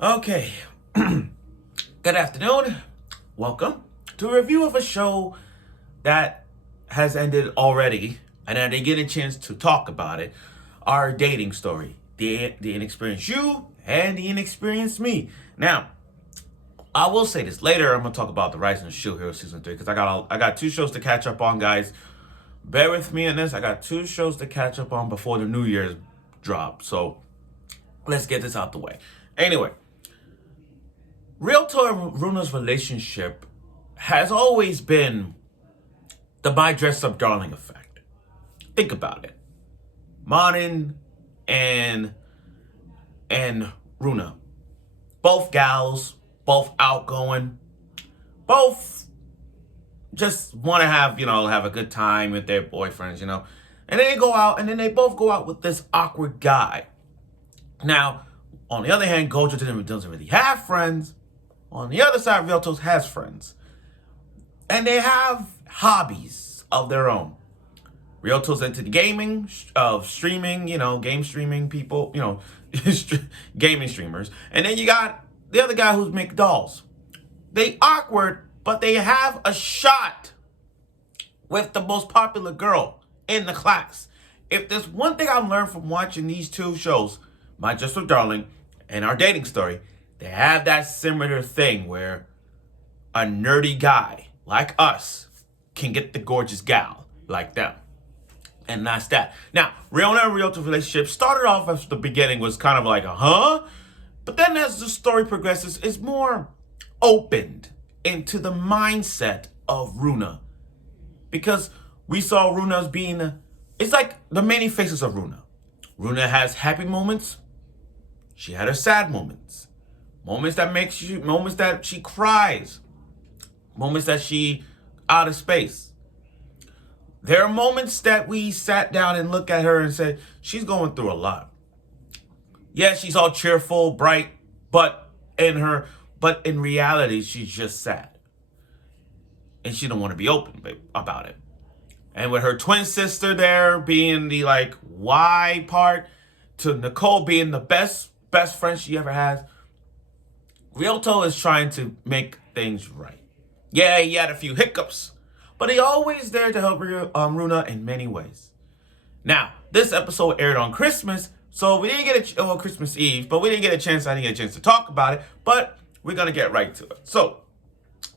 Okay, good afternoon. Welcome to a review of a show that has ended already, and I didn't get a chance to talk about it. Our dating story, the inexperienced you and the inexperienced me. Now, I will say this later. I'm gonna talk about the Rise of the Shield Hero season 3 because I got two shows to catch up on, guys. Bear with me on this. I got two shows to catch up on before the New Year's drop. So let's get this out the way. Anyway. Ryuuto and Runa's relationship has always been the my dress up darling effect. Think about it. Marin and Runa. Both gals, both outgoing, both just want to have a good time with their boyfriends. And then they go out and then they both go out with this awkward guy. Now, on the other hand, Gojo doesn't really have friends. On the other side, Ryuuto has friends. And they have hobbies of their own. Ryuuto's into the gaming, streaming, game streaming people, gaming streamers. And then you got the other guy who's make dolls. They awkward, but they have a shot with the most popular girl in the class. If there's one thing I've learned from watching these two shows, My Just So Darling and Our Dating Story, they have that similar thing where a nerdy guy like us can get the gorgeous gal like them. And that's that. Now, Runa and Ryuuto's relationship started off at the beginning was kind of like but then as the story progresses, it's more opened into the mindset of Runa. Because we saw Runa as being, it's like the many faces of Runa. Runa has happy moments. She had her sad moments. Moments that she cries. Moments that she out of space. There are moments that we sat down and looked at her and said, she's going through a lot. Yeah, she's all cheerful, bright, but in reality, she's just sad. And she don't want to be open about it. And with her twin sister there being the why part, to Nicole being the best friend she ever has, Ryuuto is trying to make things right. Yeah, he had a few hiccups, but he always there to help Runa in many ways. Now, this episode aired on Christmas, so we didn't get Christmas Eve, but I didn't get a chance to talk about it, but we're going to get right to it. So,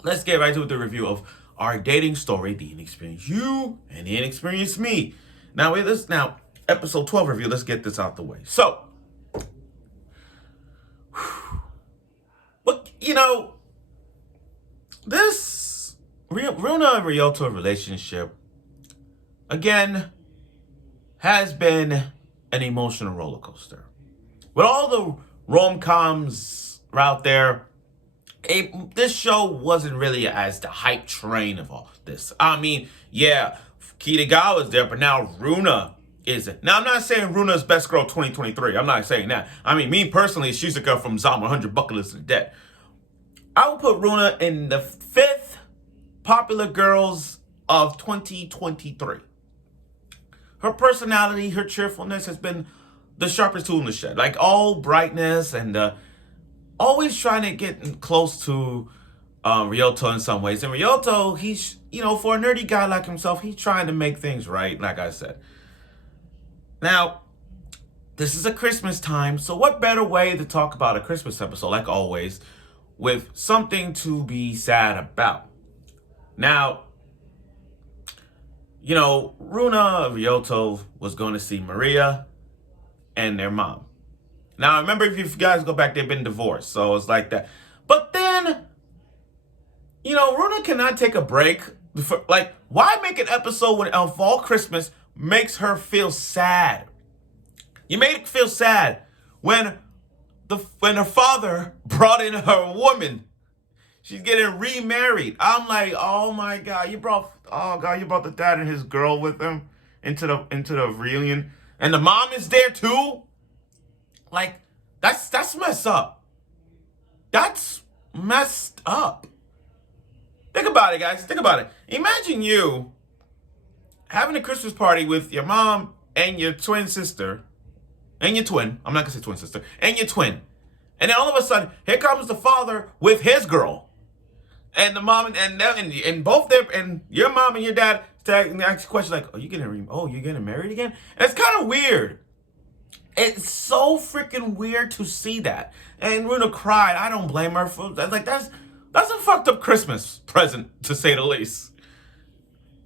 let's get right to the review of Our Dating Story, The Inexperienced You and The Inexperienced Me. Now, episode 12 review, let's get this out the way. So, this Runa and Ryuuto relationship, again, has been an emotional roller coaster. With all the rom-coms out there, this show wasn't really as the hype train of all this. I mean, yeah, Kitagawa is there, but now Runa isn't. Now, I'm not saying Runa's best girl 2023. I'm not saying that. I mean, me personally, she's a girl from Zama 100 Bucket List of Dead. I would put Runa in the 5th popular girls of 2023. Her personality, her cheerfulness has been the sharpest tool in the shed. All brightness and always trying to get close to Ryuuto in some ways. And Ryuuto, he's, for a nerdy guy like himself, he's trying to make things right, like I said. Now, this is a Christmas time, so what better way to talk about a Christmas episode, like always, with something to be sad about. Now, Runa and Ryuuto was going to see Maria and their mom. Now, remember, if you guys go back, they've been divorced, so it's like that. But then, Runa cannot take a break. Why make an episode when Fall Christmas makes her feel sad? You made it feel sad when her father brought in her woman. She's getting remarried. I'm like, oh my God, you brought the dad and his girl with him into the reunion, and the mom is there too. That's messed up. That's messed up. Think about it, guys. Think about it. Imagine you having a Christmas party with your mom and your twin sister, and your twin. I'm not gonna say twin sister, and your twin. And then all of a sudden, here comes the father with his girl. And the mom and both their and your mom and your dad ask questions like, you're getting married again? And it's kind of weird. It's so freaking weird to see that. And Runa cried. I don't blame her for that. Like that's a fucked up Christmas present, to say the least.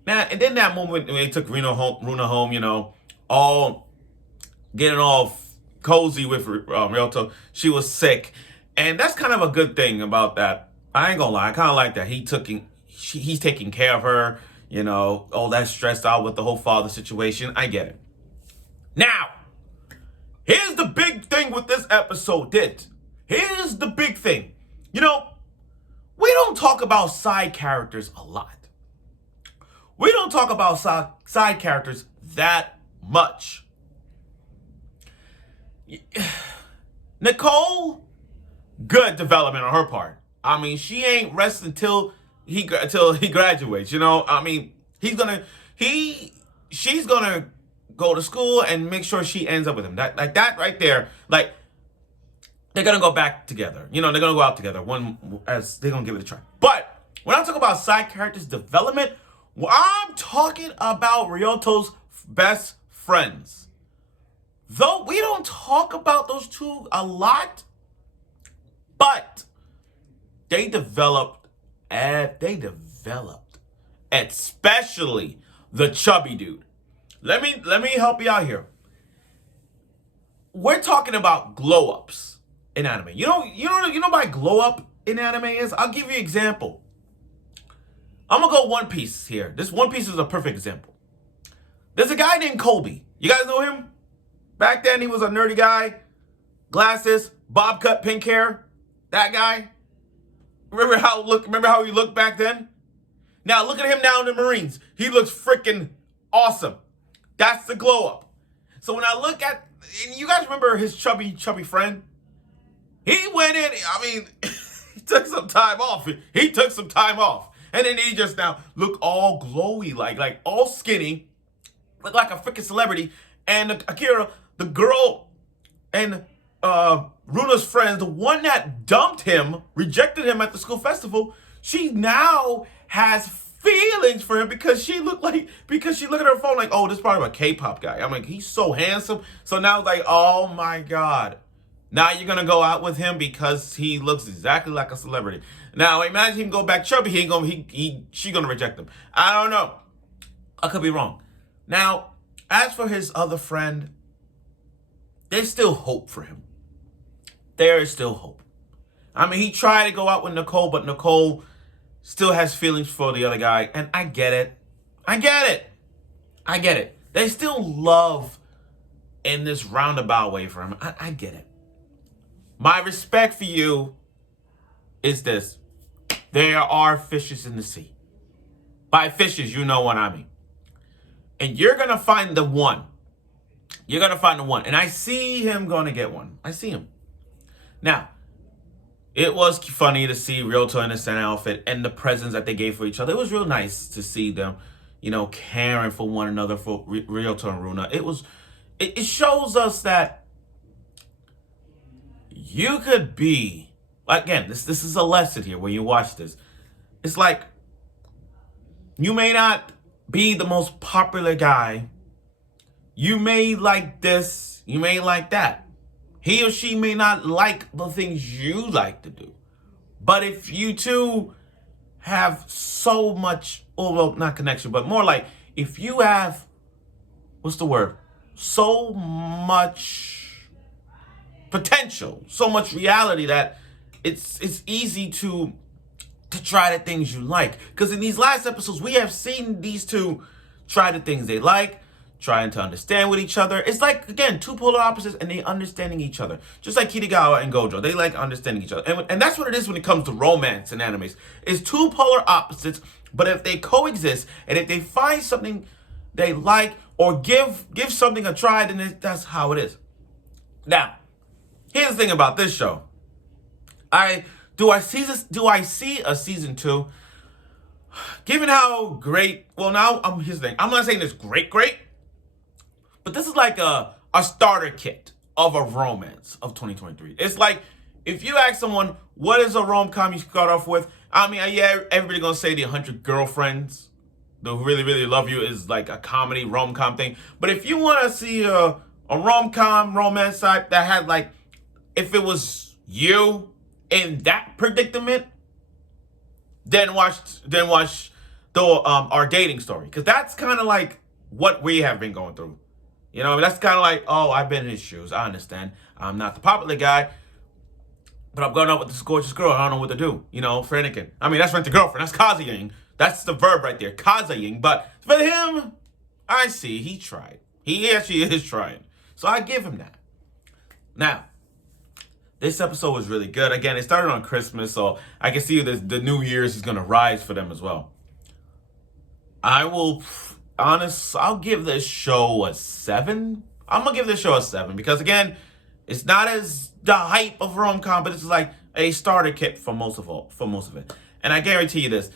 Now, and then that moment when they took Runa home, all getting all cozy with Ryuuto. She was sick, and that's kind of a good thing about that. I ain't gonna lie, I kind of like that. He's taking care of her. All that stressed out with the whole father situation. I get it. Now, here's the big thing with this episode. Here's the big thing. We don't talk about side characters a lot. We don't talk about side characters that much. Nicole, good development on her part. I mean, she ain't rest until he graduates. She's gonna go to school and make sure she ends up with him. That right there, like they're gonna go back together. They're gonna go out together. As they're gonna give it a try. But when I talk about side characters development, I'm talking about Ryuuto's best friends. Though we don't talk about those two a lot, but they developed, especially the chubby dude. Let me help you out here. We're talking about glow ups in anime. You know what glow up in anime is? I'll give you an example. I'm gonna go One Piece here. This One Piece is a perfect example. There's a guy named Kobe. You guys know him? Back then he was a nerdy guy, glasses, bob cut, pink hair. That guy. Remember how he looked back then? Now look at him now in the Marines. He looks freaking awesome. That's the glow up. So when I look at, and you guys remember his chubby friend? He went in, he took some time off. And then he just now look all glowy, like all skinny, look like a freaking celebrity. And Akira, the girl, and Runa's friend, the one that dumped him, rejected him at the school festival, she now has feelings for him because she looked at her phone like, oh, this is part of a K-pop guy. I'm like, he's so handsome. So now it's like, oh my God. Now you're gonna go out with him because he looks exactly like a celebrity. Now imagine him go back chubby. She gonna reject him. I don't know. I could be wrong. Now, as for his other friend, there's still hope for him. There is still hope. He tried to go out with Nicole, but Nicole still has feelings for the other guy, and I get it. They still love in this roundabout way for him. I get it. My respect for you is this. There are fishes in the sea. By fishes, you know what I mean. And you're going to find the one. And I see him going to get one. I see him. Now, it was funny to see Ryuuto in a Santa outfit and the presents that they gave for each other. It was real nice to see them, caring for one another, for Ryuuto and Runa. It shows us that you could be, again, this is a lesson here when you watch this. It's like, you may not be the most popular guy. You may like this, you may like that. He or she may not like the things you like to do. But if you two have so much, not connection, but more like, if you have, so much potential, so much reality that it's easy to try the things you like. Because in these last episodes, we have seen these two try the things they like, trying to understand with each other. It's like, again, two polar opposites and they understanding each other. Just like Kirigawa and Gojo. They like understanding each other. And that's what it is when it comes to romance in animes. It's two polar opposites, but if they coexist and if they find something they like or give something a try, then that's how it is. Now, here's the thing about this show. Do I see a season 2? Given how great, here's the thing. I'm not saying it's great, but this is like a starter kit of a romance of 2023. It's like if you ask someone, what is a rom-com you start off with? I mean, yeah, everybody gonna say the 100 Girlfriends, the Really, Really Love You is like a comedy rom-com thing. But if you want to see a rom-com romance side that had like, if it was you in that predicament, then watch the Our Dating Story, because that's kind of like what we have been going through. You know, that's kind of like, oh, I've been in his shoes. I understand. I'm not the popular guy, but I'm going out with this gorgeous girl. I don't know what to do. You know, Frannikin. I mean, that's rent a girlfriend. That's kazaing. That's the verb right there, kazaing. But for him, I see he tried. He actually is trying. So I give him that. Now, this episode was really good. Again, it started on Christmas, so I can see the New Year's is going to rise for them as well. I'll give this show a 7. I'm going to give this show a 7 because, again, it's not as the hype of rom-com, but it's like a starter kit for most of it. And I guarantee you this,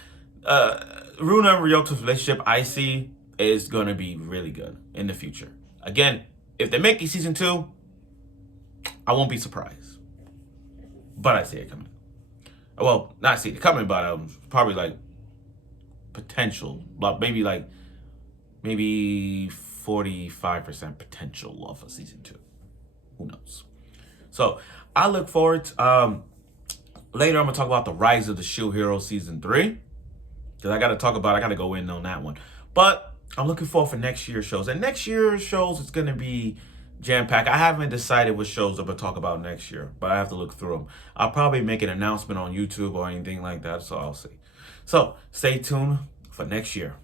Runa and Ryuuto's relationship, I see, is going to be really good in the future. Again, if they make a season 2, I won't be surprised. But I see it coming. Well, not see it coming, but probably like potential, but maybe 45% potential of a season 2. Who knows? So I look forward to, later I'm gonna talk about the Rise of the Shield Hero season 3, because I gotta go in on that one. But I'm looking forward for next year's shows, and next year's shows is gonna be jam-packed. I haven't decided what shows I'm gonna talk about next year, but I have to look through them. I'll probably make an announcement on YouTube or anything like that, so I'll see. So stay tuned for next year.